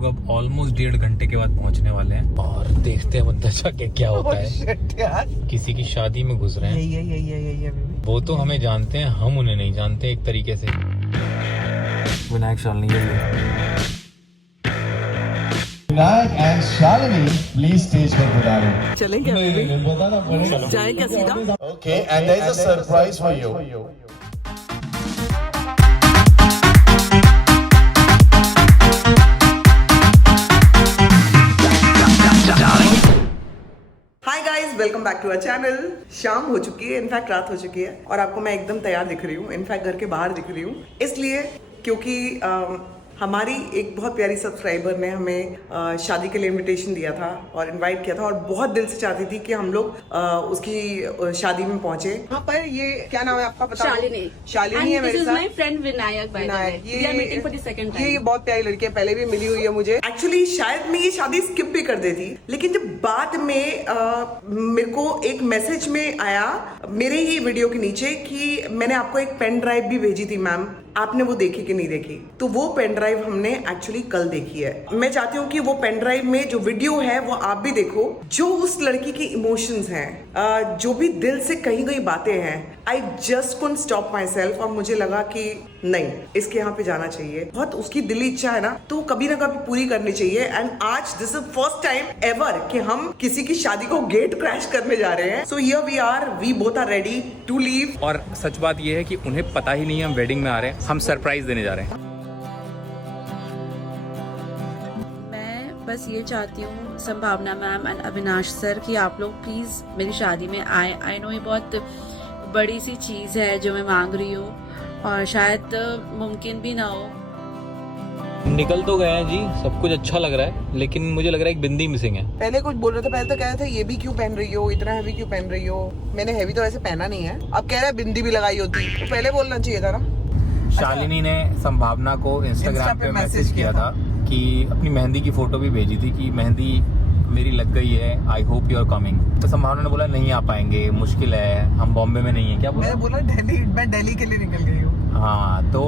लोग अब ऑलमोस्ट 1.5 घंटे के बाद पहुंचने वाले हैं और देखते हैं मंतजा के क्या होता है। यार किसी की शादी में घुस रहे हैं। यही वो तो हमें जानते हैं, हम उन्हें नहीं जानते एक तरीके से। Vinayak Shalini Vinayak and Shalini please stage पर पधारें। चलें क्या बेबी? बताना पड़ेगा। जाए क्या सीधा? Okay and there is a surprise for you. Hi guys, welcome back to our channel. शाम हो चुकी है, इनफैक्ट रात हो चुकी है और आपको मैं एकदम तैयार दिख रही हूँ, इनफैक्ट घर के बाहर दिख रही हूँ। इसलिए क्योंकि हमारी एक बहुत प्यारी सब्सक्राइबर ने हमें शादी के लिए इनविटेशन दिया था और इनवाइट किया था और बहुत दिल से चाहती थी कि हम लोग उसकी शादी में पहुंचे। वहाँ पर ये क्या नाम है आपका? पता? शालिनी है मेरे साथ। फ्रेंड विनायक ये बहुत प्यारी लड़की है, पहले भी मिली हुई है मुझे। एक्चुअली शायद मैं ये शादी स्किप भी कर देती, लेकिन जब बाद में मेरे को एक मैसेज में आया मेरे ही वीडियो के नीचे कि मैंने आपको एक पेन ड्राइव भी भेजी थी मैम, आपने वो देखी कि नहीं देखी? तो वो पेन ड्राइव हमने एक्चुअली कल देखी है। मैं चाहती हूँ कि वो पेन ड्राइव में जो वीडियो है वो आप भी देखो। जो उस लड़की के इमोशंस हैं, जो भी दिल से कही गई बातें हैं, I just couldn't stop my self. और मुझे लगा कि नहीं, इसके यहाँ पे जाना चाहिए। बहुत उसकी दिली इच्छा है ना, तो कभी ना कभी पूरी करनी चाहिए। एंड आज this is first time ever कि हम किसी की शादी को गेट क्रैश करने जा रहे हैं। So here we are, we both are ready to leave. और सच बात यह है कि उन्हें पता ही नहीं है हम वेडिंग में आ रहे हैं, हम सरप्राइज देने जा रहे हैं। मैं बस ये चाहती हूँ संभावना मैम एंड अविनाश सर कि आप लोग प्लीज मेरी शादी में आए। आई नो ये बहुत बड़ी सी चीज है जो मैं मांग रही हूँ और शायद मुमकिन भी ना हो। निकल तो गए हैं जी, सब कुछ अच्छा लग रहा है, लेकिन मुझे लग रहा है एक बिंदी मिसिंग है। पहले कुछ बोल रहे थे, पहले तो कह रहे थे ये भी क्यों पहन रही हो, इतना हैवी क्यों पहन रही हो। मैंने हैवी तो वैसे पहना नहीं है। अब कह रहा है बिंदी भी लगाई होती, तो पहले बोलना चाहिए था ना। शालिनी ने संभावना को इंस्टाग्राम पे मैसेज किया था कि अपनी मेहंदी की फोटो भी भेजी थी कि मेहंदी मेरी लग गई है, I hope you are coming. तो संभावना ने बोला नहीं आ पाएंगे, मुश्किल है, हम बॉम्बे में नहीं है। क्या बोला? मैंने बोला मैं दिल्ली के लिए निकल गई हूँ। हाँ, तो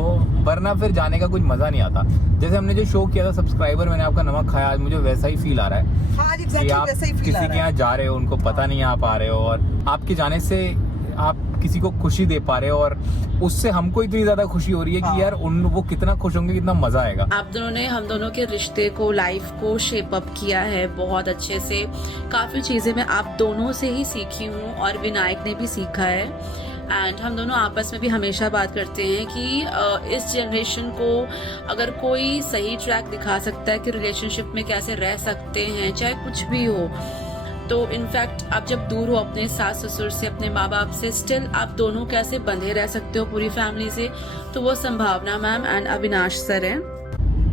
वरना फिर जाने का कुछ मजा नहीं आता। जैसे हमने जो शो किया था सब्सक्राइबर, मैंने आपका नमक खाया, आज मुझे वैसा ही फील आ रहा है। हाँ, कि आप किसी के यहाँ जा रहे हो, उनको पता नहीं आप आ रहे हो और आपके जाने से आप किसी को खुशी दे पा रहे हो और उससे हमको इतनी ज्यादा खुशी हो रही है कि यार वो कितना खुश होंगे, कितना मजा आएगा। आप दोनों ने हम दोनों के रिश्ते को, लाइफ को शेप अप किया है बहुत अच्छे से। काफी चीजें मैं आप दोनों से ही सीखी हूँ और विनायक ने भी सीखा है। एंड हम दोनों आपस में भी हमेशा बात करते हैं कि इस जनरेशन को अगर कोई सही ट्रैक दिखा सकता है कि रिलेशनशिप में कैसे रह सकते हैं, चाहे कुछ भी हो, तो इनफैक्ट आप जब दूर हो अपने सास ससुर से, अपने माँ बाप से, स्टिल आप दोनों कैसे बंधे रह सकते हो पूरी फैमिली से, तो वो संभावना मैम एंड अविनाश सर है।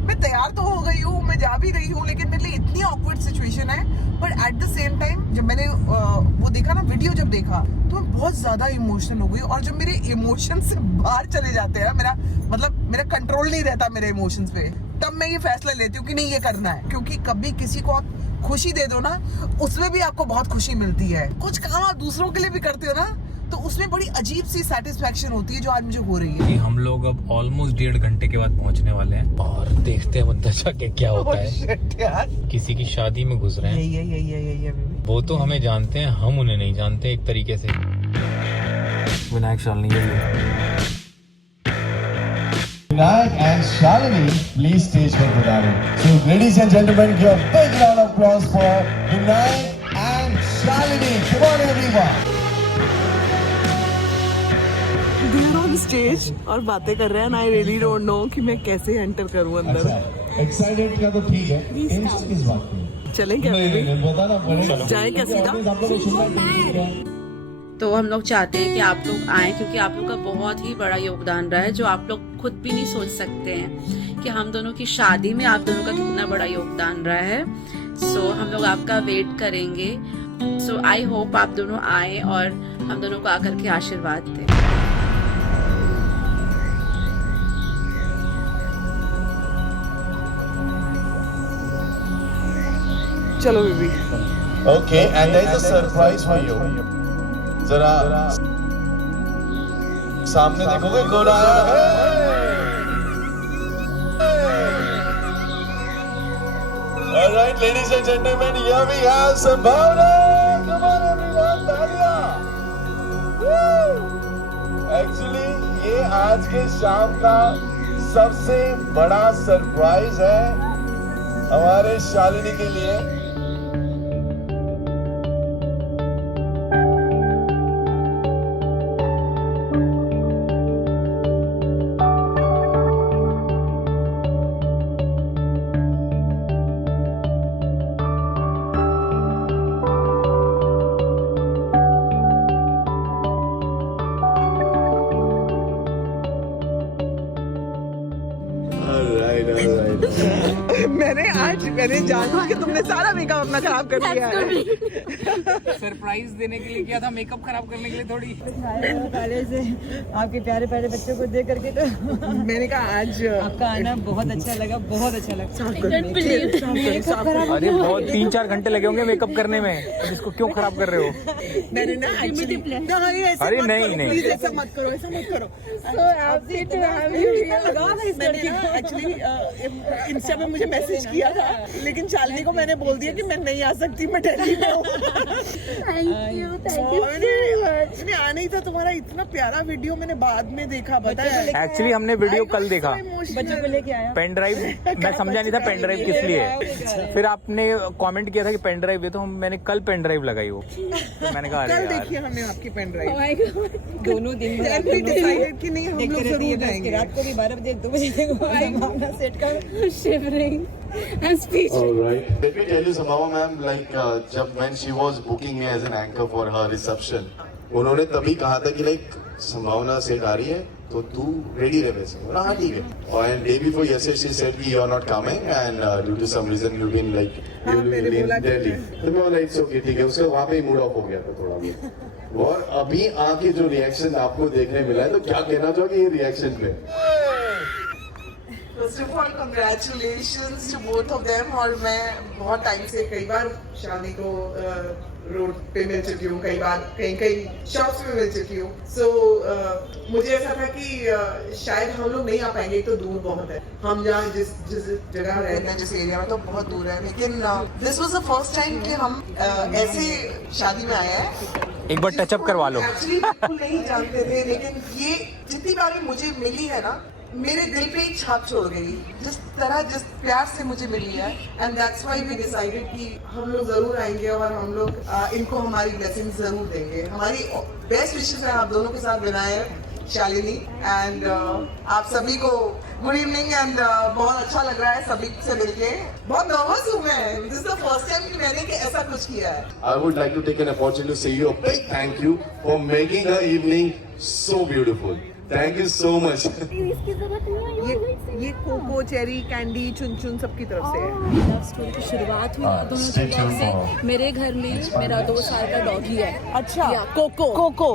मैं तैयार तो हो गई हूँ, मैं जा भी रही हूँ, लेकिन मेरे लिए इतनी ऑकवर्ड सिचुएशन है। But at the same time जब मैंने वो देखा ना, वीडियो जब देखा, तो मैं बहुत ज्यादा इमोशनल हो गई। और जब मेरे इमोशन से बाहर चले जाते हैं, मेरा कंट्रोल नहीं रहता मेरे इमोशंस पे, तब मैं ये फैसला लेती हूँ कि नहीं, ये करना है। क्योंकि कभी किसी को आप खुशी दे दो ना, उसमें भी आपको बहुत खुशी मिलती है। कुछ काम आप दूसरों के लिए भी करते हो ना, तो उसमें बड़ी अजीब सी सेटिस्फैक्शन होती है, जो आज मुझे हो रही है। हम लोग अब ऑलमोस्ट 1.5 घंटे के बाद पहुंचने वाले हैं और देखते हैं मंतजा के क्या होता है। यार किसी की शादी में घुस रहे हैं। यही वो तो हमें जानते हैं, हम उन्हें नहीं जानते एक तरीके से। Vinayak Shalini Vinayak and Shalini please stage पर पधारें। So ladies and gentleman, give a big round of applause for Vinayak and Shalini. Come on everyone. They are on stage और बातें कर रहे हैं, आई रियली डोंट नो कि मैं कैसे एंटर करूं अंदर। एक्साइटेड का तो ठीक है, किस बात की? चलें क्या बेबी? बताना पड़ेगा। जाए क्या सीधा? तो हम लोग चाहते हैं कि आप लोग आए, क्योंकि आप लोग का बहुत ही बड़ा योगदान रहा है, जो आप लोग खुद भी नहीं सोच सकते हैं कि हम दोनों की शादी में आप दोनों का कितना बड़ा योगदान रहा है। सो हम लोग आपका वेट करेंगे। सो आई होप आप दोनों आए और हम दोनों को आकर के आशीर्वाद दें। चलो baby. Okay and there is a surprise for you. जरा सामने देखोगे, कौन आया है? All right, ladies and gentlemen, here we have Sambhavna. Come on, everyone, तालियां. Woo! Actually, ये आज के शाम का सबसे बड़ा सरप्राइज है हमारे शालिनी के लिए. मैंने जानबूझ के तुमने सारा मेकअप अपना खराब कर दिया है. सरप्राइज देने के लिए किया था, मेकअप खराब करने के लिए थोड़ी. पहले से आपके प्यारे प्यारे बच्चों को देख करके तो मैंने कहा आज आपका आना बहुत अच्छा लगा, बहुत अच्छा लगा. अरे बहुत 3-4 घंटे लगे होंगे मेकअप करने में, अब इसको क्यों खराब कर रहे हो? मैंने ना एक्चुअली अरे नहीं ऐसा मत करो, ऐसा मत करो. एक्चुअली इंस्टा पे मुझे मैसेज किया था, लेकिन शालिनी को मैंने बोल दिया कि मैं नहीं आ सकती, मैं दिल्ली में हूँ. मैंने आना ही था. तुम्हारा इतना प्यारा वीडियो मैंने बाद में देखा, बताया. एक्चुअली हमने वीडियो कल देखा. बच्चों को लेके आया पेन ड्राइव मैं समझा नहीं था पेन ड्राइव किस लिए है. फिर आपने कमेंट किया था कि पेन ड्राइव है, तो मैंने कल पेन ड्राइव लगाई वो. तो मैंने कहा कल अरे देखी हमने आपकी पेन ड्राइव. दोनों दिन में डिसाइडेड कि नहीं हम लोग जरूर जाएंगे. रात को भी 12 बजे 2 बजे सेट कर shivering and speech. All right. Let me tell you, Sambhava ma'am, like जब when she was booking me as an anchor for her reception, उन्होंने तभी कहा था कि like संभावना सेट आ रही है तो तू रेडी रहे वैसे. बोला हाँ ठीक है. और day before yesterday she said कि you are not coming and due to some reason you've been like you'll be in Delhi. तो मैं बोला it's okay ठीक है. उसका वहाँ पे ही मूड ऑफ हो गया था थोड़ा बहुत. और अभी आके जो रिएक्शन आपको देखने मिला है, तो क्या कहना चाहोगे ये रिएक्शन पे? First of all, congratulations to both of them. और मैं बहुत टाइम से कई बार शादी को रोड पे मिल चुकी हूँ, कई बार कहीं शॉप्स में मिल चुकी हूँ. सो मुझे ऐसा था कि शायद हम लोग नहीं आ पाएंगे, एक तो दूर बहुत है. हम जहाँ जिस जगह रहते हैं, जिस एरिया में, तो बहुत दूर है. लेकिन this was the first time कि हम ऐसे शादी में आए हैं. एक बार टचअप करवा लो. एक्चुअली बिल्कुल नहीं जानते थे, लेकिन ये जितनी बार मुझे मिली है ना, मेरे दिल पे एक छाप छोड़ गई. जिस प्यार से मुझे मिली है, and that's why we decided कि हम लोग जरूर आएंगे और हम लोग इनको हमारी ब्लेसिंग जरूर देंगे. हमारी बेस्ट विशेस है आप दोनों के साथ विनायक, शालिनी, एंड आप सभी को गुड इवनिंग. एंड बहुत अच्छा लग रहा है सभी से मिलके. बहुत नर्वस हूँ मैं. This is the first time कि मैंने ऐसा कुछ किया है. I would like to take an opportunity to say you a big thank you for making the evening so beautiful. Thank you so much. ये कोको, चेरी, कैंडी, चुन सबकी तरफ से है. लव स्टोरी की शुरुआत हुई दोनों stay के tuned से. for- मेरे घर में मेरा 2 साल का डॉगी है. अच्छा. या कोको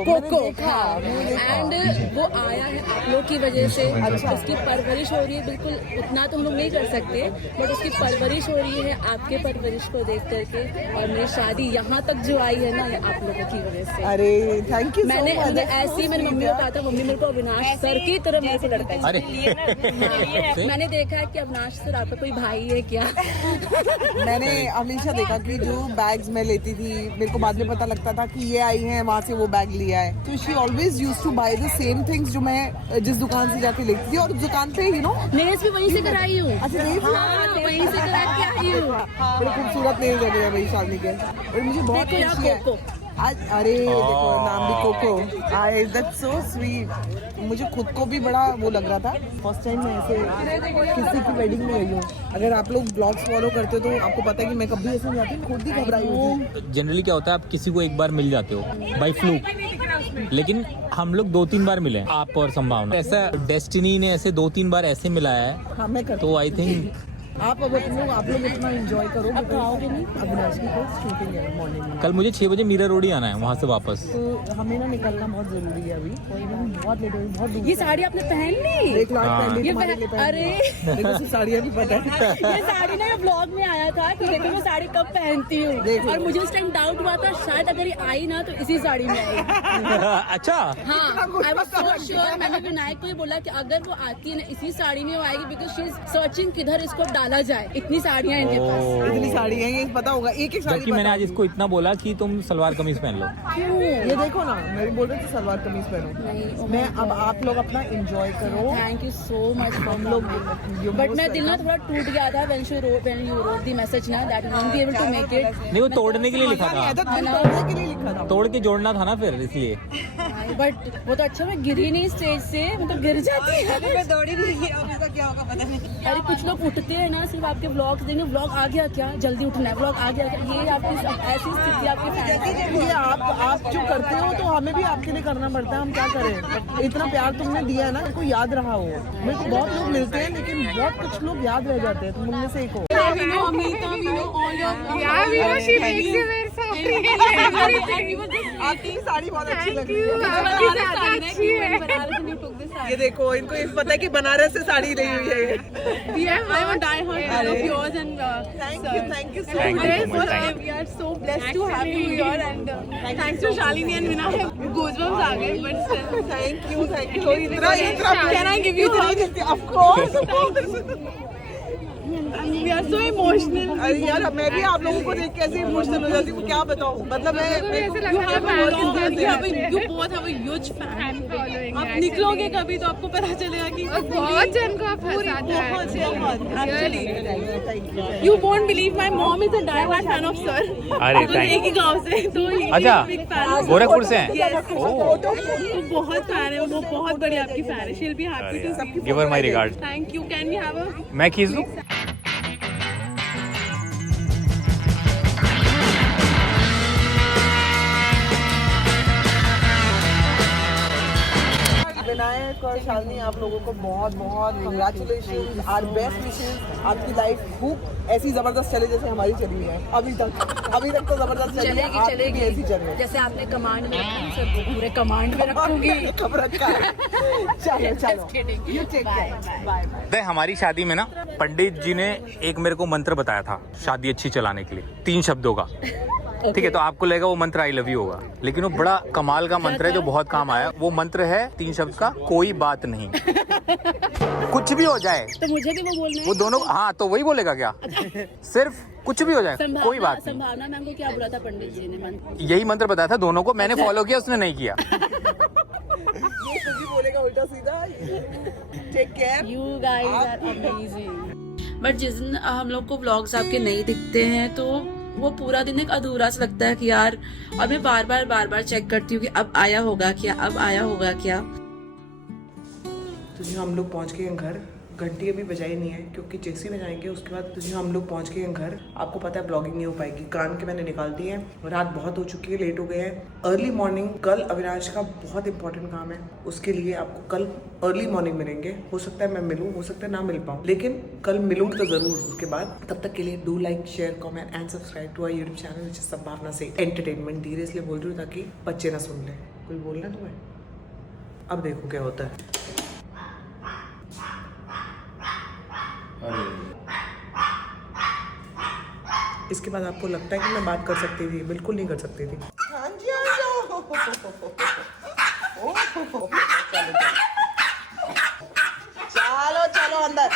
मैंने देखा, हाँ. एंड वो आया है आप लोग की वजह से. अच्छा. उसकी परवरिश हो रही है. बिल्कुल उतना तो हम लोग नहीं कर सकते, बट उसकी परवरिश हो रही है आपके परवरिश को देख करके. और मेरी शादी यहाँ तक जो आई है ना, ये आप लोगों की वजह से. अरे थैंक यू. मैंने ऐसे ही मेरी मम्मी को कहा था, मम्मी मेरे को अविनाश सर की तरफ मेरे को लड़का है. अरे मैंने देखा है कि अविनाश सर आपका कोई भाई है क्या? मैंने हमेशा देखा कि जो बैग्स मैं लेती थी, मेरे को बाद में पता लगता था कि ये आई है, वहाँ से वो बैग लिया है. तो she always used to buy the same things जो मैं जिस दुकान से जाके लेती थी. और उस दुकान पे नेल्स भी वहीं से कराई हूँ. अच्छा नहीं. हाँ, वहीं से करा के आई हूँ. बड़े खूबसूरत नेल्स लगे हैं भाई शालिनी के. और मुझे बहुत देखो यहाँ खुशी है कोको. आज. अरे देखो नाम भी Coco. I that's so sweet. मुझे खुद को भी बड़ा वो लग रहा था. फर्स्ट टाइम मैं ऐसे किसी की वेडिंग में गई हूँ. अगर आप लोग ब्लॉग्स फॉलो करते हो तो आपको पता है कि मैं कभी ऐसे नहीं जाती. खुद ही घबराई हूँ. जनरली क्या होता है, आप किसी को एक बार मिल जाते हो बाय फ्लूक, लेकिन हम लोग 2-3 बार मिले, आप और संभावना. ऐसा डेस्टिनी ने ऐसे 2-3 बार ऐसे मिलाया है. हाँ मैं करती तो आई थिंक आप लोग इतना एंजॉय करो. अब खाओगे नहीं. अविनाश की कोई शूटिंग है मॉर्निंग में. कल मुझे 6 बजे मीरा रोड ही आना है, वहाँ से वापस. तो हमें ना निकलना बहुत जरूरी है अभी. कोई नहीं, बहुत लेट हो गई, बहुत दूर ये से. साड़ी आपने पहन ली? 1 लाख पहन ली ये तुम्हारे लिए. अरे देखो सिर्फ साड़ियाँ भी पता है. ये साड़ी ना ब्लॉग में आया था कि देखो मैं साड़ी कब पहनती हूँ. देखो. और मुझे उस टाइम डाउट हुआ था शायद अगर ये आई ना तो इसी साड़ी में आई. अच्छा. हाँ, आई वाज सो श्योर. मैंने विनायक को ये बोला कि अगर वो आती है ना इसी साड़ी में वो आएगी, बिकॉज शी इज सर्चिंग किधर इसको डाला जाए, इतनी साड़ियाँ इनके पास। इतनी साड़ी है, ये पता होगा, एक एक साड़ी जबकि मैंने आज इसको इतना बोला कि तुम सलवार कमीज पहन लो। ये देखो ना, मैं बोल रही थी सलवार कमीज पहनो। मैं अब आप लोग अपना एंजॉय करो। थैंक यू सो मच हम लोग। बट मैं दिल ना थोड़ा टूट गया था when you wrote the message ना that you won't be able to make it। नहीं, वो तोड़ने के लिए लिखा था, तोड़ने के लिए लिखा था, तोड़ के जोड़ना था ना फिर, इसलिए। बट वो तो अच्छा, मैं गिरी नहीं स्टेज से, मैं तो गिर जाती है। मैं दौड़ी भी नहीं, अभी तक क्या होगा पता नहीं। अरे कुछ लोग उठते हैं ना, सिर्फ आपके व्लॉग्स देंगे, व्लॉग आ गया क्या, जल्दी उठना है, व्लॉग आ गया क्या, ये आपकी ऐसी स्थिति आपके फैन। ये आप जो करते हो तो हमें भी आपके लिए करना पड़ता है, हम क्या करें। इतना प्यार तुमने दिया है ना, मेरे को याद रहा हो। मेरे को बहुत लोग मिलते हैं लेकिन बहुत कुछ लोग याद रह जाते हैं, तुम उनमें से एक हो। आपकी साड़ी बहुत अच्छी लगी है। ये देखो, इनको ये पता है कि बनारस से साड़ी ली हुई है। Thank you so Thank you so much. We are so blessed to have you here, and thanks to Shalini and Vinayak. Goosebumps आ गए, but still. थैंक यू इतना Can I give you hugs? Of course. We are so emotional. अरे यार, मैं भी आप लोगों को देख के ऐसे इमोशनल हो जाती हूँ, क्या बताऊँ। मतलब You both have a huge fan following. आप निकलोगे कभी तो आपको पता चलेगा कि बहुत जन को आप हंसाते हैं. Actually, you won't believe my mom is a die-hard fan of sir. अरे तो एक ही गांव से, तो he अच्छा, is a big fan of Gorakhpur से हैं? Yes. ओह, वो बहुत फैन है, वो बहुत बड़ी आपकी फैन है. She'll be happy to see you. Give her my regard. Thank you. Can we have a मैं खींच लूं? विनायक और शालिनी, आप लोगों को बहुत बहुत कंग्रेचुलेशन, आवर बेस्ट विशेस। आपकी लाइफ खूब ऐसी जबरदस्त चले जैसे हमारी चली है अभी तक तो जबरदस्त चली है, आपकी भी ऐसी चले जैसे आपने कमांड में रखा, सब पूरे कमांड में रखूंगी। खबर का। चलो you take care, bye bye. हमारी शादी में ना पंडित जी ने एक मेरे को मंत्र बताया था शादी अच्छी चलाने के लिए, 3 शब्दों का। ठीक है, तो आपको लगेगा वो मंत्र आई लव यू होगा, लेकिन वो बड़ा कमाल का मंत्र है जो बहुत काम आया। वो मंत्र है 3 शब्द का, कोई बात नहीं। कुछ भी हो जाए तो मुझे भी वो बोलना है। वो दोनों, हाँ तो वही बोलेगा क्या, सिर्फ कुछ भी हो जाए कोई बात नहीं। संभावना मैम को क्या बोला था पंडित जी ने? यही मंत्र बताया था दोनों को, मैंने फॉलो किया, उसने नहीं किया। ये सुजी बोलेगा उल्टा सीधा। Take care, you guys are amazing. But जिस दिन हम लोग को व्लॉग्स आपके नहीं दिखते हैं तो वो पूरा दिन एक अधूरा सा लगता है कि यार, और मैं बार बार चेक करती हूँ कि अब आया होगा क्या। तो जी हम लोग पहुंच गए हैं घर। घंटी अभी बजाई नहीं है क्योंकि जैसे ही बजाएंगे उसके बाद तो जी हम लोग पहुंच गए हैं घर। आपको पता है ब्लॉगिंग नहीं हो पाएगी, कान के मैंने निकाल दिए हैं। रात बहुत हो चुकी है, लेट हो गए हैं। अर्ली मॉर्निंग कल अविनाश का बहुत इंपॉर्टेंट काम है, उसके लिए आपको कल अर्ली मॉर्निंग मिलेंगे। हो सकता है मैं मिलूँ, हो सकता है ना मिल पाऊँ, लेकिन कल मिलूंगी तो जरूर। उसके बाद तब तक के लिए do like, share, comment and subscribe to our YouTube channel which is Sambhavna से एंटरटेनमेंट। धीरे इसलिए बोल रही हूँ ताकि बच्चे ना सुन ले। कोई बोलना तुम्हें? अब देखो क्या होता है। इसके बाद आपको लगता है कि मैं बात कर सकती थी? बिल्कुल नहीं कर सकती थी। हाँ जी, आ जाओ। चलो अंदर।